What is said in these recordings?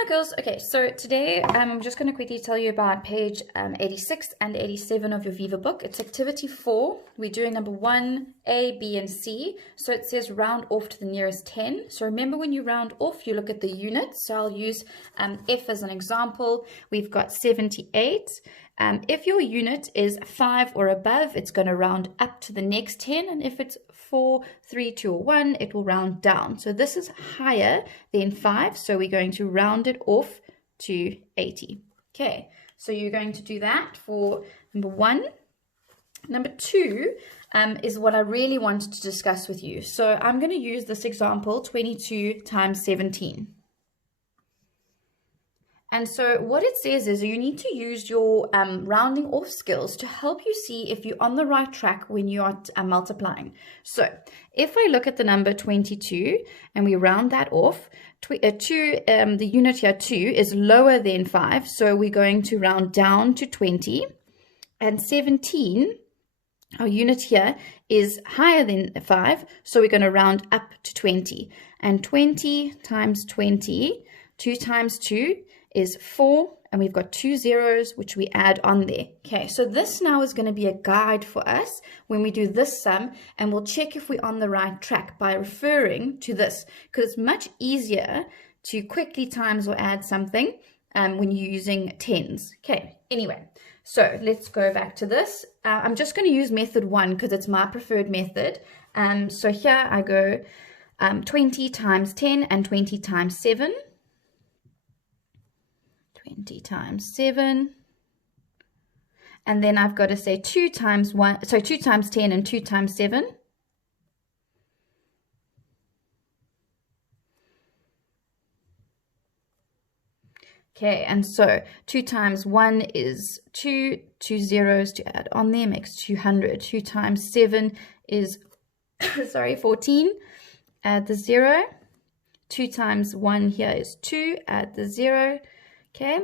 Hi girls. Okay, so today I'm just going to quickly tell you about page 86 and 87 of your Viva book. It's activity 4. We're doing number 1, A, B, and C. So it says round off to the nearest 10. So remember, when you round off, you look at the units. So I'll use F as an example. We've got 78. If your unit is 5 or above, it's going to round up to the next 10. And if it's 4, 3, 2, or 1, it will round down. So this is higher than 5. So we're going to round it off to 80. Okay, so you're going to do that for number 1. Number 2 is what I really wanted to discuss with you. So I'm going to use this example, 22 times 17. And so what it says is you need to use your rounding off skills to help you see if you're on the right track when you are multiplying. So if I look at the number 22 and we round that off, the unit here 2 is lower than 5, so we're going to round down to 20. And 17, our unit here, is higher than 5, so we're going to round up to 20. And 20 times 20, 2 times 2, is 4, and we've got 2 zeros which we add on there. Okay, so this now is going to be a guide for us when we do this sum, and we'll check if we're on the right track by referring to this, because it's much easier to quickly times or add something when you're using tens. Okay, anyway, so let's go back to this. I'm just going to use method 1 because it's my preferred method. So here I go 20 times 10 and 20 times 7. 20 times 7, and then I've got to say 2 times 1, so 2 times 10 and 2 times 7. Okay, and so 2 times 1 is 2, 2 zeros to add on there makes 200. 2 times 7 is, sorry, 14, add the 0. 2 times 1 here is 2, add the 0. Okay,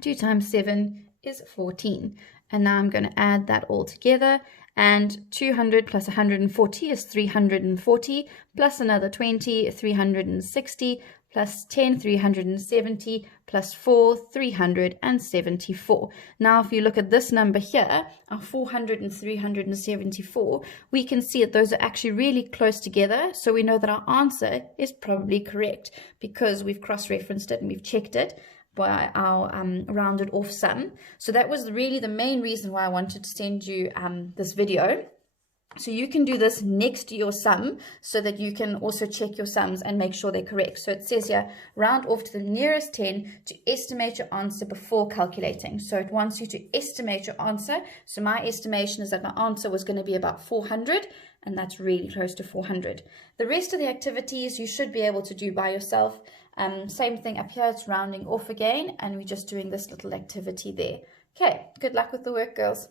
2 times 7 is 14. And now I'm going to add that all together. And 200 plus 140 is 340, plus another 20, 360, plus 10, 370, plus 4, 374. Now, if you look at this number here, our 400 and 374, we can see that those are actually really close together. So we know that our answer is probably correct because we've cross-referenced it and we've checked it by our rounded off sum. So that was really the main reason why I wanted to send you this video. So you can do this next to your sum so that you can also check your sums and make sure they're correct. So it says here, round off to the nearest 10 to estimate your answer before calculating. So it wants you to estimate your answer. So my estimation is that my answer was going to be about 400, and that's really close to 400. The rest of the activities you should be able to do by yourself. Same thing up here, it's rounding off again, and we're just doing this little activity there. Okay, good luck with the work, girls.